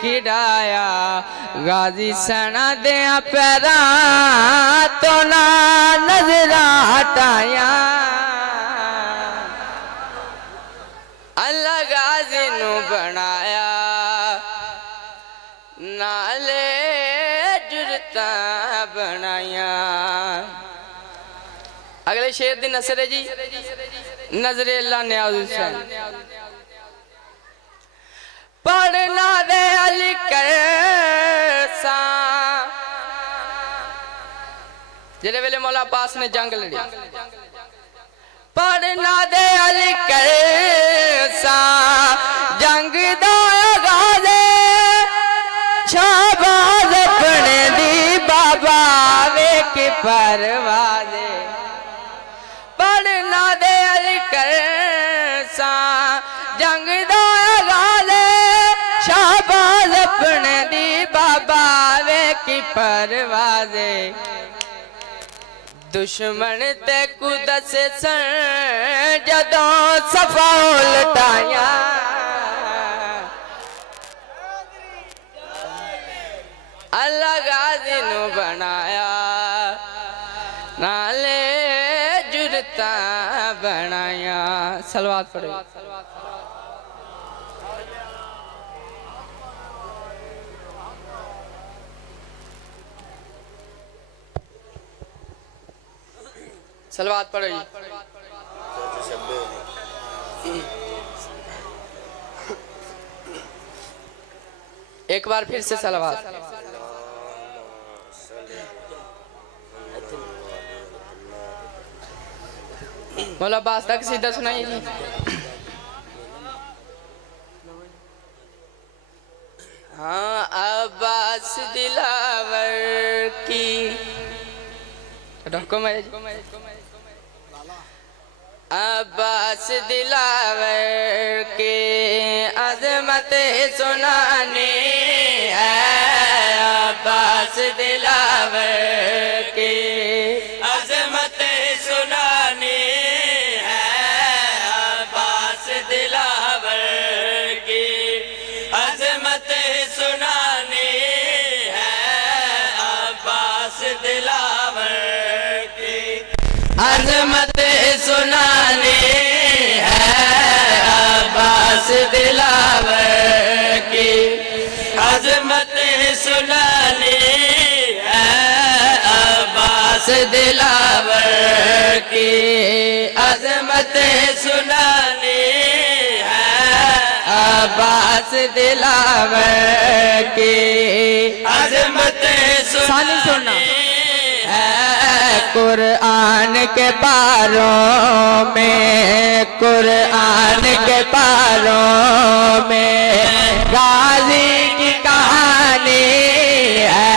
खिड़ाया गाजी सना दे para तो ना नजरा हटाया अल्लाह गाजी नू बनाया नाले जुरता बनाया। अगले शेर दी नसर है जी नजरे अल्लाह न्याज हुसैन पढ़ना दे अली कैसा जेड़े वेले मौला अब्बास ने जंग लड़ी पढ़ना दे अली कैसा जंग दा गाले शाबाज अपने दी बाबा वे की परवाज़े पढ़ना दे अली कैसा जंग दा गाले शाबाज अपने दी बाबा वे की परवाज़े दुश्मन ते कुदस सन जदों सफा उल्टाया अल्लाह गाजी नू बनाया नाले जुरता बनाया। सलवात पढ़ो सलवात पढ़ो जी। एक बार फिर से सलवात मौला अब्बास तक सीधा सुनाइए जी। हाँ अब्बास दिलावर की हुक्म है अब्बास दिलावर के अजमत सुनाने है अब्बास दिलावर के अजमत सुनाने है अब्बास दिलावर की अजमत सुनाने है अब्बास दिलावर की अजमत सुनाने है अब्बास दिलावर की अजमत सुनाने है अब्बास दिलावर की अजमत सुनाने है अब्बास दिलावर की अजमत सुनाने कुरान के पारों में कुरान के पारों में गाजी की कहानी है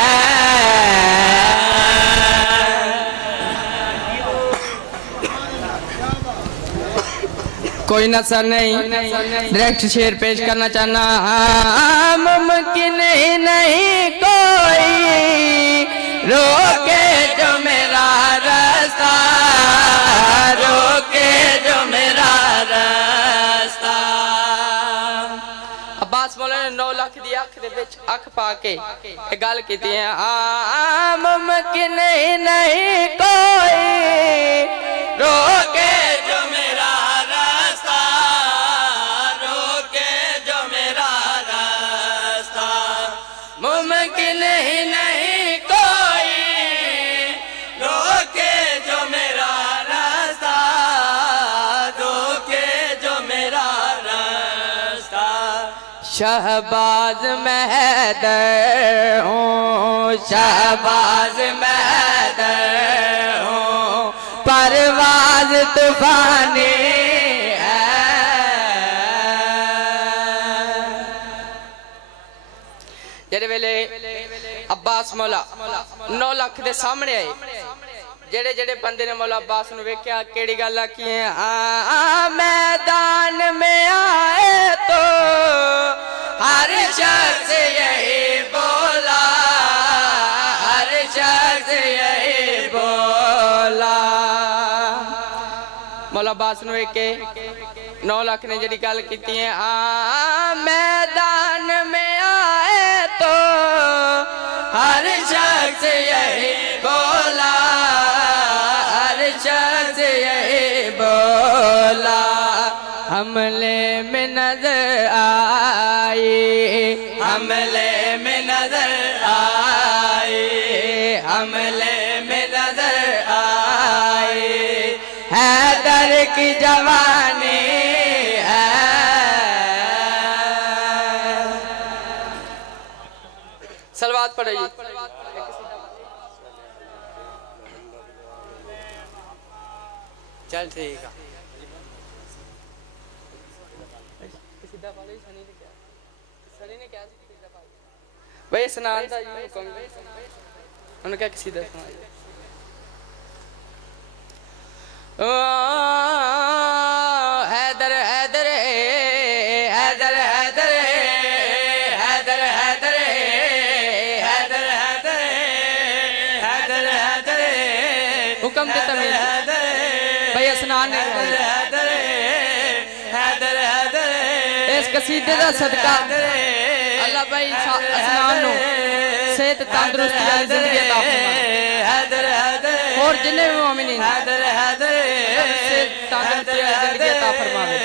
कोई नसर नहीं डायरेक्ट शेर पेश करना चाहना मुमकिन ही नहीं कोई रोके जो मेरा रास्ता रोके जो मेरा रास्ता। अब्बास मौला ने 9 लाख दी अख दे विच अख पा के गल कीती है मुमकिन ही नहीं कोई रोके जो मेरा रास्ता रोके जो मेरा रास्ता मुमकिन ही नहीं शहबाज महदर हूँ शहबाज महदर हूँ परवाज तूफानी है। जेड़े वेले अब्बास मौला 9 लाख दे सामने आए जेड़े जेड़े बंदे ने मौला अब्बास नूं वेख्या केड़ी गल आखी है मैदान में आए तो हर शख्स यही बोला हर शख्स यही बोला। मौला अब्बास नूं वेख के 9 लाख ने जेड़ी गल कीती है मैदान में आए हर शख्स यही बोला, हर शख्स यही बोला। हमले में नजर आई, हमले में नजर आई, हमले में नजर आई। हैदर की जवानी है। सलवात पढ़िए। चल ठीक है। भाई स्नान था उन्होंने क्या किसी हैदर हैदर हैदर हैदर हैदर हैदर हैदर हैदर हैदर हुक्म देता मेरे भाई स्नान हैदर हैदर हैदर इस कसीदे का सदका अल्लाह भाई स्नान नो सेहत तंदुरुस्ती वाली जिंदगी अता फरमावे और जिन्ने भी मोमिनीन हैदर हैदर सेहत तंदुरुस्ती वाली जिंदगी अता फरमावे।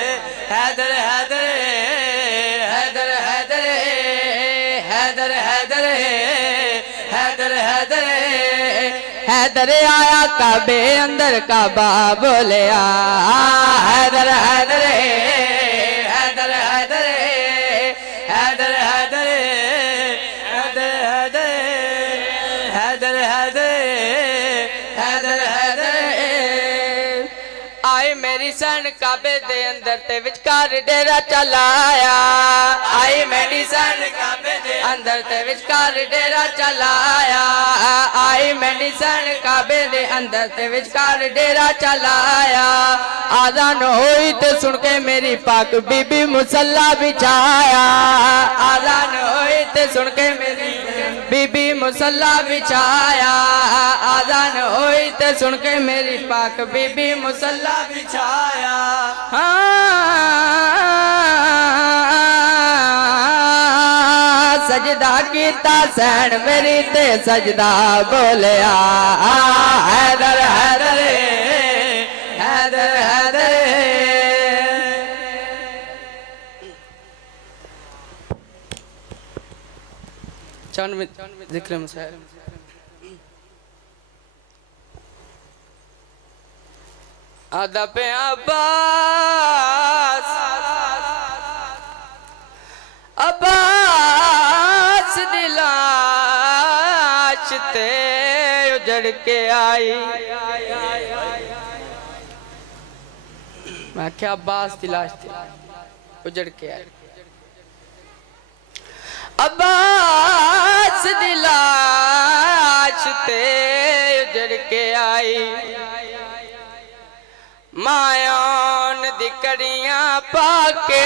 हैदर हैदर हैदर हैदर हैदर हैदर हैदर हैदर हैदर आया काबे अंदर काबा बोलिया। हैदर हैदर हैदर हैदर हैदर हैदर हैदर हैदर हैदर हैदर हैदर आए मेरी सन काबे दे अंदर ते विचकार डेरा चलाया। आई मेरी सन काबे दे अंदर ते विचकार डेरा चलाया। आई मेरी सन काबे दे अंदर ते विचकार डेरा चलाया। आजान होई ते सुन के मेरी पाक बीबी मुसल्ला बिछाया। आजान होई ते सुन के मेरी बीबी मुसल्ला बिछाया। आजान होई ते सुन के मेरी पाक बीबी मुसल्ला बिछाया। सजदा कीता सैन मेरी ते सजदा बोलिया। हैदर हैदर हैदर हैदर जिक्र मसाइल अदब अब्बास अब्बास दिलाश ते उजड़ के आई। मैं क्या अब्बास दिलाश ते उजड़ के आई। अब्बास दिलाश ते उजड़ के आई। मायान दिकड़ियां पाके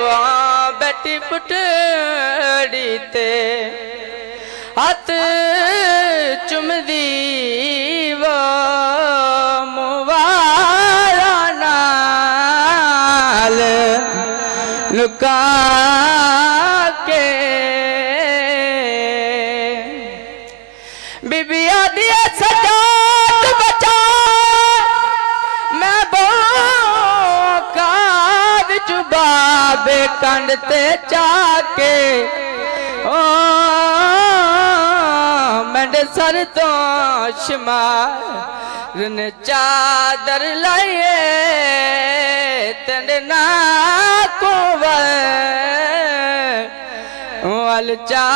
वहाँ बैठी पुटड़ी ते हाथ चुमदी वो मुवारा नाल लुका के बीबी आदि सजात बचा मैं बोकार चुबाबे कंड ते चाके ओ मेरे सर तो शुमार ने चादर लाए तेरे ना को वल चा